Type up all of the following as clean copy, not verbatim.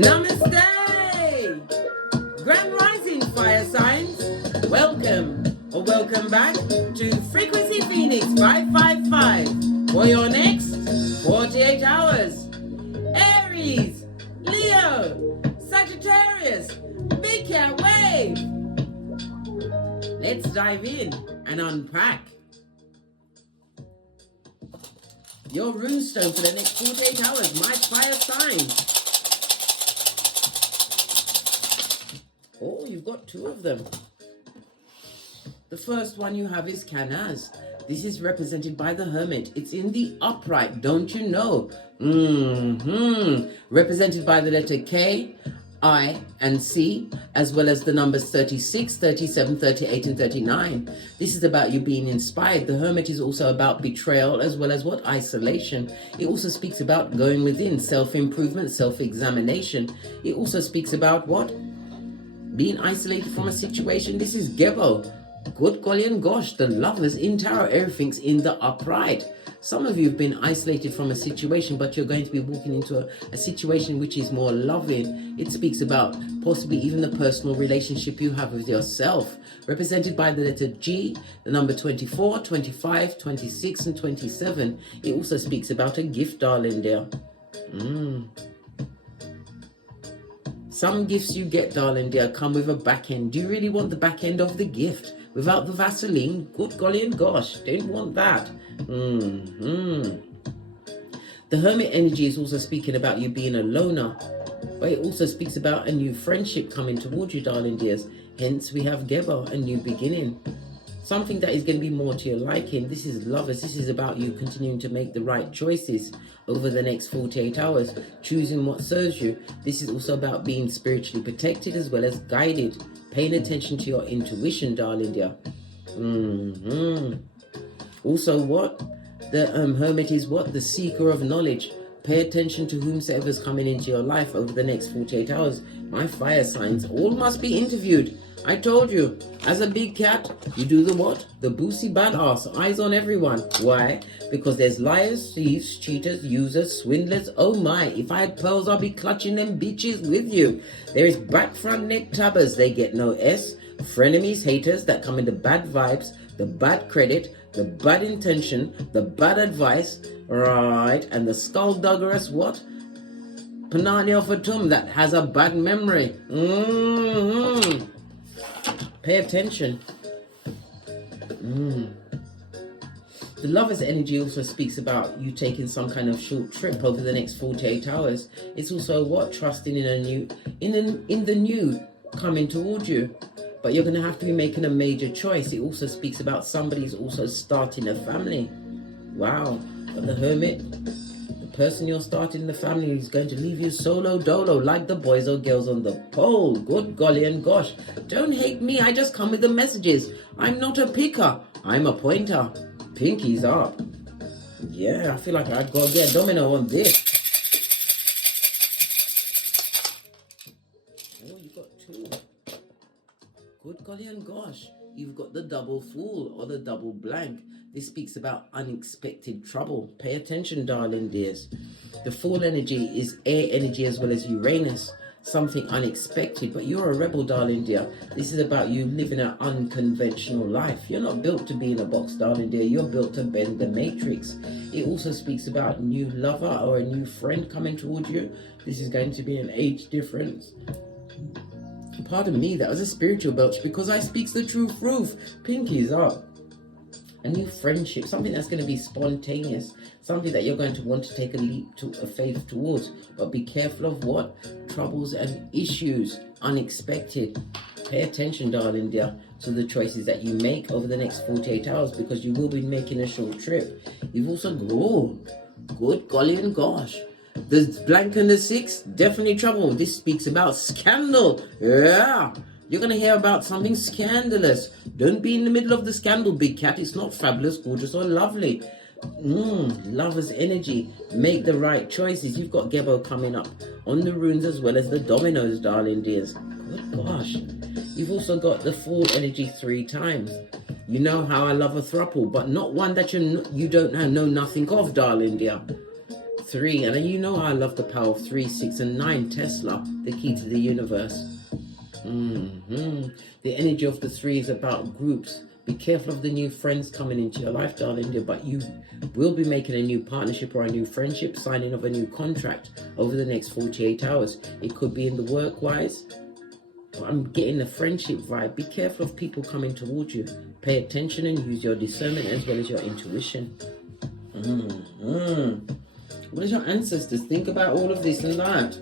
Namaste! Grand Rising Fire Signs, welcome or welcome back to Frequency Phoenix 555 for your next 48 hours. Aries, Leo, Sagittarius, Big Cat Wave. Let's dive in and unpack your runestone for the next 48 hours, my fire sign. Oh, you've got two of them. The first one you have is Canas. This is represented by the Hermit. It's in the upright, don't you know? Represented by the letter K, I, and C, as well as the numbers 36, 37, 38, and 39. This is about you being inspired. The Hermit is also about betrayal, as well as what? Isolation. It also speaks about going within, self-improvement, self-examination. It also speaks about what? Being isolated from a situation. This is Gebo. Good golly and gosh, the Lovers in Tarot, everything's in the upright. Some of you have been isolated from a situation, but you're going to be walking into a situation which is more loving. It speaks about possibly even the personal relationship you have with yourself, represented by the letter G, the number 24, 25, 26, and 27. It also speaks about a gift, darling dear. Some gifts you get, darling dear, come with a back end. Do you really want the back end of the gift without the Vaseline? Good golly and gosh, don't want that. The Hermit energy is also speaking about you being a loner, but it also speaks about a new friendship coming towards you, darling dears. Hence, we have Geba, a new beginning. Something that is going to be more to your liking. This is Lovers. This is about you continuing to make the right choices over the next 48 hours, choosing what serves you. This is also about being spiritually protected as well as guided, paying attention to your intuition, darling dear. Also, what? The Hermit is what? The seeker of knowledge. Pay attention to whomsoever's coming into your life over the next 48 hours. My fire signs all must be interviewed. I told you, as a big cat, you do the what? The boosie badass, eyes on everyone. Why? Because there's liars, thieves, cheaters, users, swindlers. Oh my, if I had pearls, I'll be clutching them bitches with you. There is back front neck tabbers, they get no S. Frenemies, haters that come in the bad vibes, the bad credit, the bad intention, the bad advice, right? And the skullduggerous what? Panania Fatum that has a bad memory. Pay attention. The Lover's energy also speaks about you taking some kind of short trip over the next 48 hours. It's also what? Trusting in a new, in the new coming towards you. But you're going to have to be making a major choice. It also speaks about somebody's also starting a family. Wow. But the Hermit, the person you're starting the family is going to leave you solo dolo like the boys or girls on the pole. Good golly and gosh. Don't hate me. I just come with the messages. I'm not a picker. I'm a pointer. Pinky's up. Yeah, I feel like I've got to get a domino on this. Oh, you got two. Good golly and gosh, you've got the double fool or the double blank. This speaks about unexpected trouble. Pay attention, darling dears. The fool energy is air energy as well as Uranus. Something unexpected, but you're a rebel, darling dear. This is about you living an unconventional life. You're not built to be in a box, darling dear. You're built to bend the matrix. It also speaks about a new lover or a new friend coming towards you. This is going to be an age difference. Pardon me, that was a spiritual belch because I speaks the truth. Pinky's up. A new friendship, something that's going to be spontaneous, something that you're going to want to take a leap to a faith towards. But be careful of what? Troubles and issues, unexpected. Pay attention, darling dear, to the choices that you make over the next 48 hours because you will be making a short trip. You've also grown. Good golly and gosh. The blank and the six, definitely trouble. This speaks about scandal. Yeah. You're going to hear about something scandalous. Don't be in the middle of the scandal, big cat. It's not fabulous, gorgeous, or lovely. Lover's energy. Make the right choices. You've got Gebo coming up on the runes as well as the dominoes, darling dears. Good gosh. You've also got the Fool energy 3 times. You know how I love a throuple, but not one that you don't know nothing of, darling dear. 3, and you know I love the power of 3, 6, and 9. Tesla, the key to the universe. The energy of the 3 is about groups. Be careful of the new friends coming into your life, darling dear, but you will be making a new partnership or a new friendship, signing of a new contract over the next 48 hours. It could be in the work-wise. I'm getting the friendship vibe. Be careful of people coming towards you. Pay attention and use your discernment as well as your intuition. What does your ancestors think about all of this and that?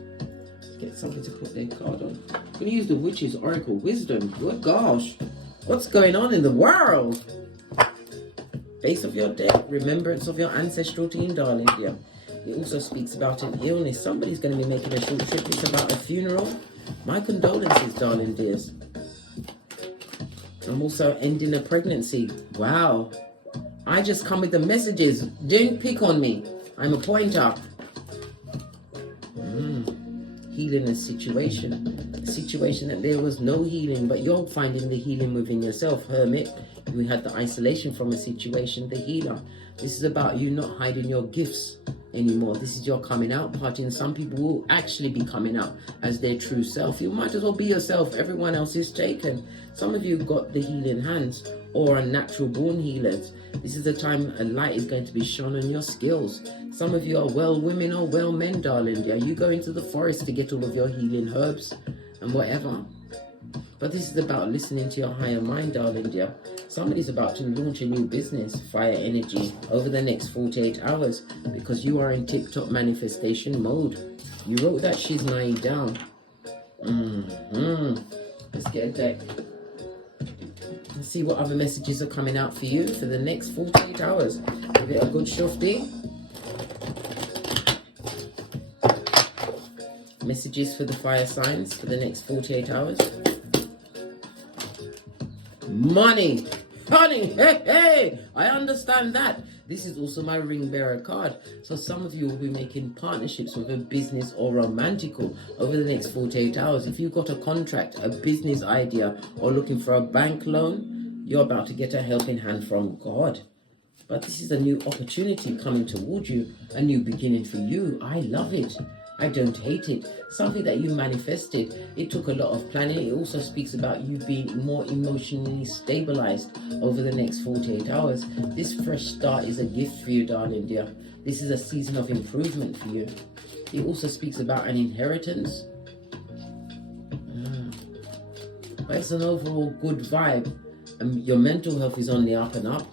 Get something to put their card on. I'm going to use the Witch's Oracle Wisdom. Good gosh. What's going on in the world? Base of your deck. Remembrance of your ancestral team, darling dear. It also speaks about an illness. Somebody's going to be making a short trip. It's about a funeral. My condolences, darling dears. I'm also ending a pregnancy. Wow. I just come with the messages. Don't pick on me. I'm a pointer. Healing a situation. A situation that there was no healing, but you're finding the healing within yourself. Hermit, you had the isolation from a situation. The healer. This is about you not hiding your gifts anymore. This is your coming out party, and some people will actually be coming out as their true self. You might as well be yourself. Everyone else is taken. Some of you got the healing hands or are natural born healers. This is the time a light is going to be shone on your skills. Some of you are well women or well men, darling dear. You go into the forest to get all of your healing herbs and whatever. But this is about listening to your higher mind, darling dear. Somebody's about to launch a new business, fire energy, over the next 48 hours because you are in tip-top manifestation mode. You wrote that shiznai down. Let's get a deck. Let's see what other messages are coming out for you for the next 48 hours. Give it a good shufti. Messages for the fire signs for the next 48 hours. Money, honey, hey, I understand that. This is also my ring bearer card. So some of you will be making partnerships with a business or romantical over the next 48 hours. If you've got a contract, a business idea, or looking for a bank loan, you're about to get a helping hand from God. But this is a new opportunity coming towards you, a new beginning for you. I love it. I don't hate it. Something that you manifested. It took a lot of planning. It also speaks about you being more emotionally stabilized over the next 48 hours. This fresh start is a gift for you, darling dear. This is a season of improvement for you. It also speaks about an inheritance. But it's an overall good vibe. And your mental health is on the up and up.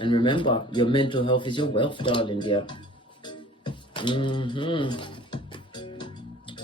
And remember, your mental health is your wealth, darling dear.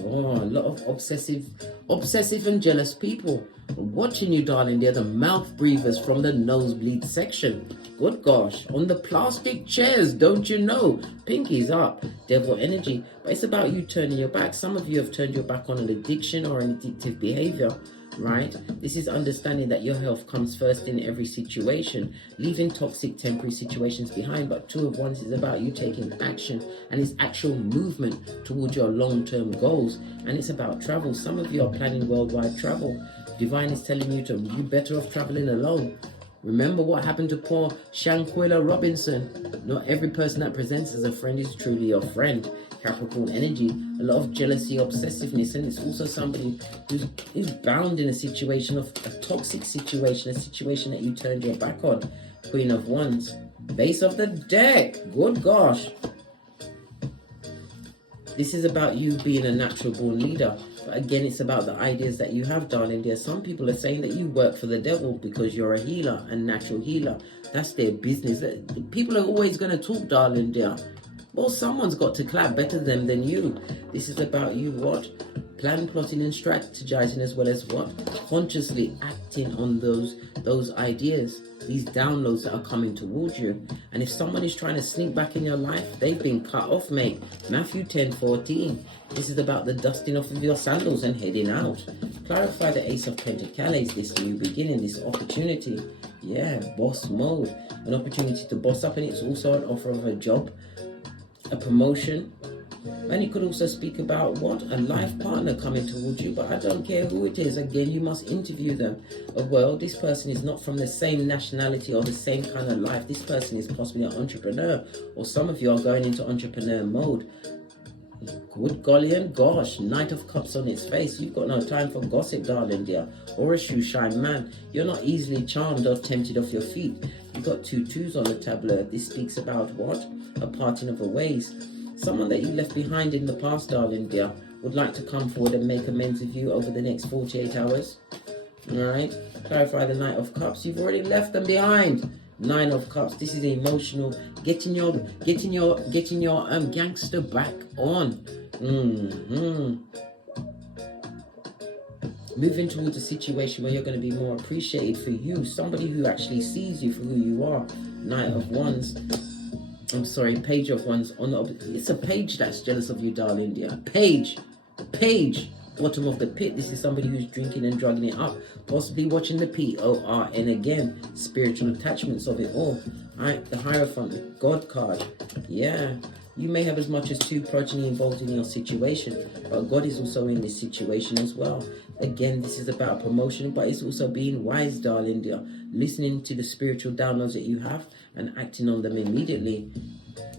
Oh, a lot of obsessive and jealous people watching you, darling. They're the mouth breathers from the nosebleed section. Good gosh, on the plastic chairs, don't you know? Pinkies up, devil energy. But it's about you turning your back. Some of you have turned your back on an addiction or an addictive behavior, right? This is understanding that your health comes first in every situation, leaving toxic temporary situations behind. But 2 of Wands is about you taking action, and it's actual movement towards your long-term goals. And it's about travel. Some of you are planning worldwide travel. Divine is telling you you better off traveling alone. Remember what happened to poor Shanquilla Robinson. Not every person that presents as a friend is truly your friend. Capricorn energy, a lot of jealousy, obsessiveness, and it's also somebody who's bound in a situation of a toxic situation, a situation that you turned your back on. Queen of Wands, base of the deck. Good gosh. This is about you being a natural born leader. But again, it's about the ideas that you have, darling dear. Some people are saying that you work for the devil because you're a healer, a natural healer. That's their business. People are always going to talk, darling dear. Well, someone's got to clap better than you. This is about you what? Plan, plotting, and strategizing, as well as what? Consciously acting on those ideas, these downloads that are coming towards you. And if someone is trying to sneak back in your life, they've been cut off, mate. Matthew 10:14. This is about the dusting off of your sandals and heading out. Clarify the Ace of Pentacles, this new beginning, this opportunity. Yeah, boss mode. An opportunity to boss up, and it's also an offer of a job, a promotion, And it could also speak about what? A life partner coming towards you, but I don't care who it is. Again, you must interview them. Well, this person is not from the same nationality or the same kind of life. This person is possibly an entrepreneur, or some of you are going into entrepreneur mode. Good golly and gosh, Knight of Cups on its face. You've got no time for gossip, darling dear, or a shoe shine man. You're not easily charmed or tempted off your feet. You've got 2 2s on the tableau. This speaks about what? A parting of the ways. Someone that you left behind in the past, darling dear, would like to come forward and make amends with you over the next 48 hours. Alright, clarify the Knight of Cups. You've already left them behind. 9 of Cups. This is emotional, getting your gangster back on. Moving towards a situation where you're going to be more appreciated for you. Somebody who actually sees you for who you are. Knight of Wands. I'm sorry, Page of Wands. It's a page that's jealous of you, darling dear. Page. Bottom of the pit. This is somebody who's drinking and drugging it up, possibly watching the PORN again. Spiritual attachments of it all. Alright, the Hierophant, God card. Yeah, you may have as much as 2 progeny involved in your situation, but God is also in this situation as well. Again, this is about promotion, but it's also being wise, darling dear. Listening to the spiritual downloads that you have and acting on them immediately.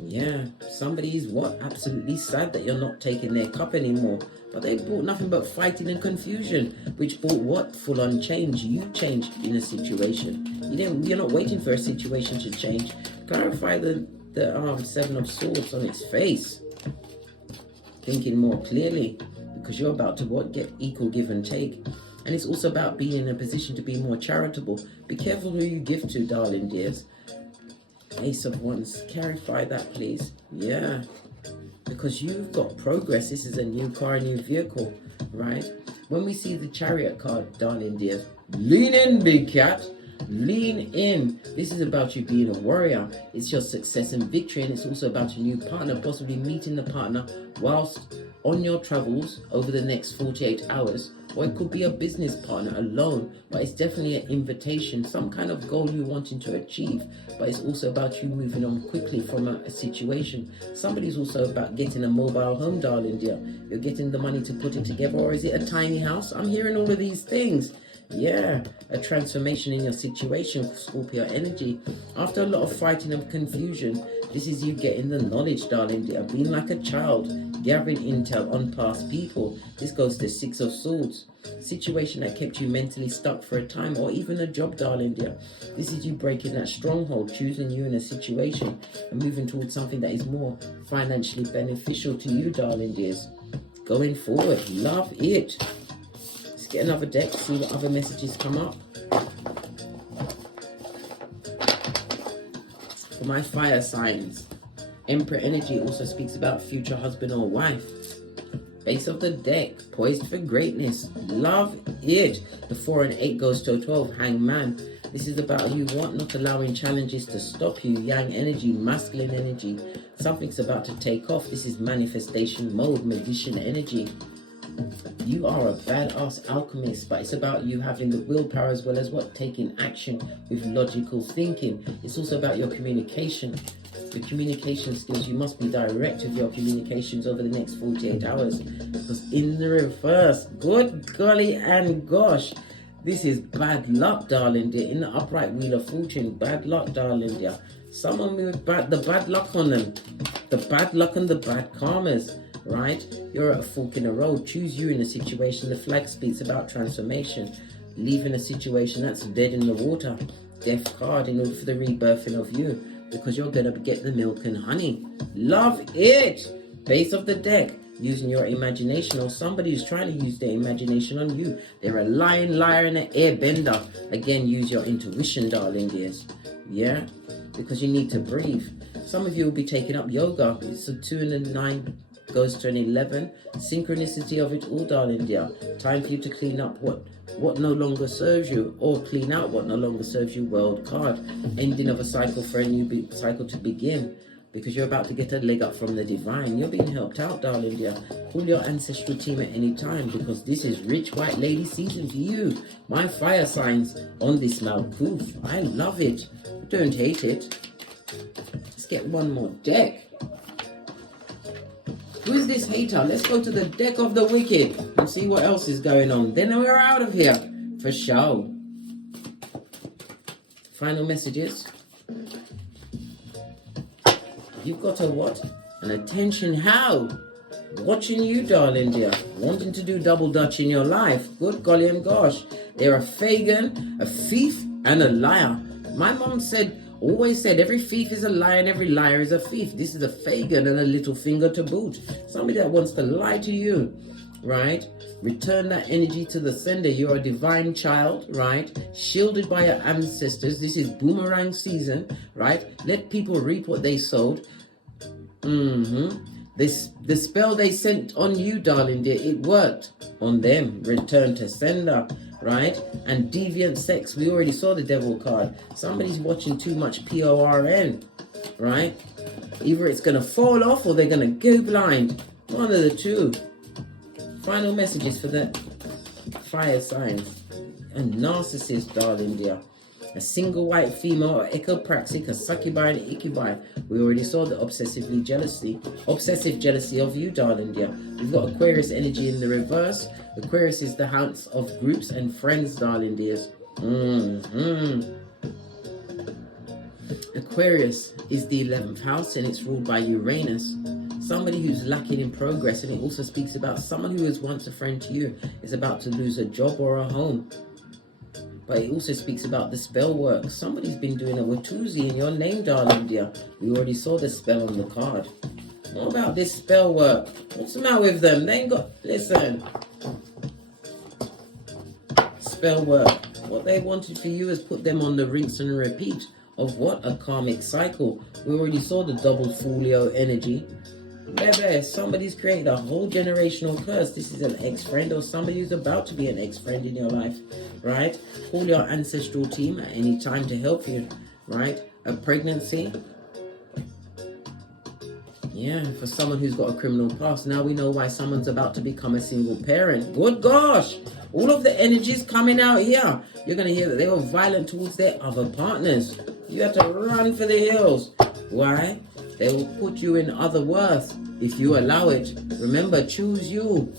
Yeah, somebody is what? Absolutely sad that you're not taking their cup anymore. But they brought nothing but fighting and confusion, which brought what? Full on change. You changed in a situation. You're not waiting for a situation to change. Clarify the 7 of Swords on its face. Thinking more clearly, because you're about to what? Get equal give and take. And it's also about being in a position to be more charitable. Be careful who you give to, darling dears. Ace of Wands. Clarify that, please. Yeah. Because you've got progress. This is a new car, a new vehicle, right? When we see the Chariot card, darling dears, lean in, big cat. Lean in. This is about you being a warrior. It's your success and victory, and it's also about your new partner, possibly meeting the partner whilst on your travels over the next 48 hours. Or it could be a business partner alone, but it's definitely an invitation, some kind of goal you're wanting to achieve. But it's also about you moving on quickly from a situation. Somebody's also about getting a mobile home, darling dear. You're getting the money to put it together, or is it a tiny house? I'm hearing all of these things. Yeah, a transformation in your situation, Scorpio energy. After a lot of fighting and confusion, this is you getting the knowledge, darling dear. Being like a child, gathering intel on past people. This goes to 6 of Swords. Situation that kept you mentally stuck for a time, or even a job, darling dear. This is you breaking that stronghold, choosing you in a situation and moving towards something that is more financially beneficial to you, darling dears. Going forward, love it. Let's get another deck, see what other messages come up. For my fire signs, Emperor energy also speaks about future husband or wife. Base of the deck, poised for greatness. Love it. The 4 and 8 goes to a 12, Hangman. This is about you not allowing challenges to stop you. Yang energy, masculine energy. Something's about to take off. This is manifestation mode, magician energy. You are a badass alchemist, but it's about you having the willpower as well as what? Taking action with logical thinking. It's also about your communication. The communication skills, you must be direct with your communications over the next 48 hours. Because in the reverse, good golly and gosh, this is bad luck, darling dear. In the upright wheel of fortune, bad luck, darling dear. Someone with the bad luck on them. The bad luck and the bad karmas, right? You're at a fork in the road. Choose you in a situation. The flag speaks about transformation. Leaving a situation that's dead in the water. Death card in order for the rebirthing of you. Because you're going to get the milk and honey. Love it. Base of the deck. Using your imagination, or somebody who's trying to use their imagination on you. They're a lion, liar, and an airbender. Again, use your intuition, darling dears. Yeah? Because you need to breathe. Some of you will be taking up yoga. It's a 2 and a 9 goes to an 11. Synchronicity of it all, darling dear. Time for you to clean up what no longer serves you, or clean out what no longer serves you. World card. Ending of a cycle for a new cycle to begin. Because you're about to get a leg up from the divine. You're being helped out, darling dear. Call your ancestral team at any time, because this is rich white lady season for you. My fire signs on this Malkuth. I love it. Don't hate it. Let's get one more deck. Who's this hater? Let's go to the deck of the wicked and see what else is going on. Then we're out of here. For sure. Final messages. You've got a what? An attention how? Watching you, darling dear. Wanting to do double dutch in your life. Good golly and gosh. They're a pagan, a thief, and a liar. My mom always said every thief is a liar and every liar is a thief. This is a pagan and a little finger to boot. Somebody that wants to lie to you, right? Return that energy to the sender. You're a divine child, right? Shielded by your ancestors. This is boomerang season, right? Let people reap what they sowed. The spell they sent on you, darling dear, it worked on them. Return to sender, right? And deviant sex, we already saw the devil card. Somebody's watching too much PORN, right? Either it's going to fall off or they're going to go blind. One of the two. Final messages for the fire signs. A narcissist, darling dear. A single white female, or ecopraxic, a succubi and ikibai. We already saw the obsessive jealousy of you, darling dear. We've got Aquarius energy in the reverse. Aquarius is the house of groups and friends, darling dears. Aquarius is the 11th house and it's ruled by Uranus. Somebody who's lacking in progress, and it also speaks about someone who was once a friend to you is about to lose a job or a home. But it also speaks about the spell work. Somebody's been doing a Watusi in your name, darling dear. We already saw the spell on the card. What about this spell work? What's the matter with them? They ain't got... Listen. Spell work. What they wanted for you is put them on the rinse and repeat of what? A karmic cycle. We already saw the double folio energy. Baby, somebody's created a whole generational curse. This is an ex-friend or somebody who's about to be an ex-friend in your life, right? Call your ancestral team at any time to help you, right? A pregnancy. Yeah, for someone who's got a criminal past. Now we know why someone's about to become a single parent. Good gosh! All of the energies coming out here. You're going to hear that they were violent towards their other partners. You have to run for the hills. Why? They will put you in other worth if you allow it. Remember, choose you.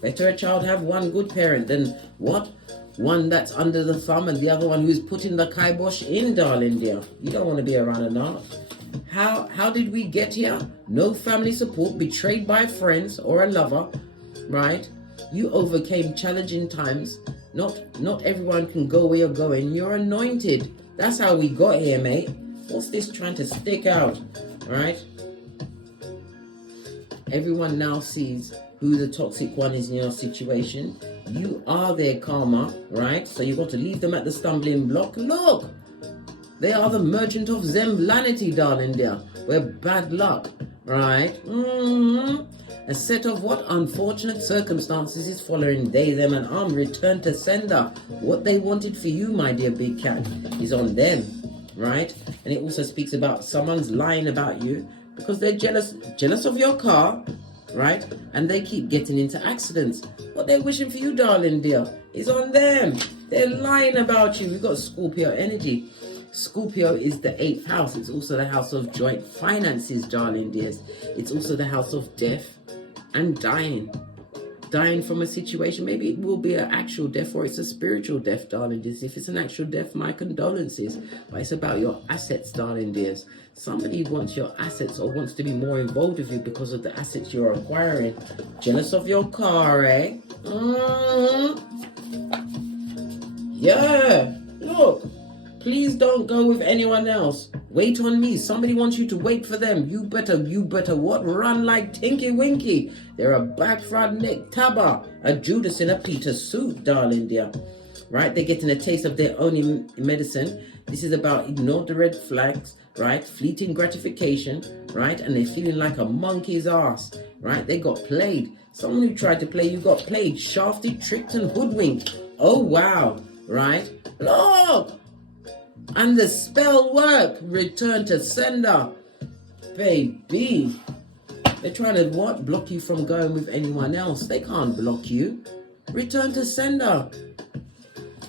Better a child have one good parent than what? One that's under the thumb and the other one who's putting the kibosh in, darling dear. You don't want to be around enough. How did we get here? No family support, betrayed by friends or a lover, right? You overcame challenging times. Not everyone can go where you're going. You're anointed. That's how we got here, mate. What's this trying to stick out? All right. Everyone now sees who the toxic one is in your situation. You are their karma, right? So you've got to leave them at the stumbling block. Look, they are the merchant of Zemblanity, darling dear. We're bad luck, right? A set of what? Unfortunate circumstances is following they, them, and arm. Return to sender. What they wanted for you, my dear big cat, is on them, right? And it also speaks about someone's lying about you because they're jealous of your car, right? And they keep getting into accidents. What they're wishing for you, darling dear, is on them. They're lying about you. We've got Scorpio energy. Scorpio is the 8th house. It's also the house of joint finances, darling dears. It's also the house of death and dying. Dying from a situation. Maybe it will be an actual death or it's a spiritual death, darling dears. If it's an actual death, my condolences. But it's about your assets, darling dears. Somebody wants your assets or wants to be more involved with you because of the assets you're acquiring. Jealous of your car, eh? Yeah. Look. Please don't go with anyone else. Wait on me. Somebody wants you to wait for them. You better what? Run like Tinky Winky. They're a backfront neck tabber, a Judas in a Peter suit, darling dear. Right? They're getting a taste of their own medicine. This is about ignore the red flags, right? Fleeting gratification, right? And they're feeling like a monkey's ass, right? They got played. Someone who tried to play you got played, shafted, tricked, and hoodwinked. Oh, wow, right? Look! And the spell work. Return to sender. Baby. They're trying to what? Block you from going with anyone else. They can't block you. Return to sender.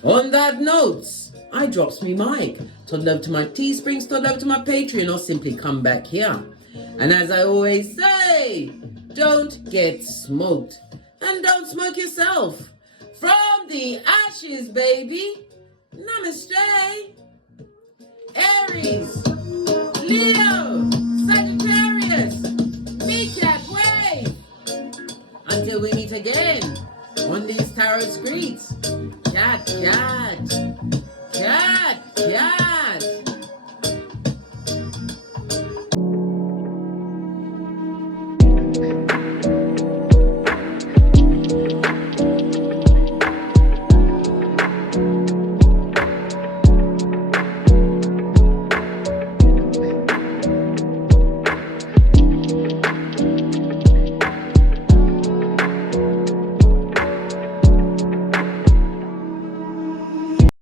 On that note, I drops me mic. Toddle over to my Teesprings, toddle over to my Patreon, or simply come back here. And as I always say, don't get smoked. And don't smoke yourself. From the ashes, baby. Namaste. Aries, Leo, Sagittarius, big cat wave. Until we meet again on these tarot streets. Cat, cat, cat, cat.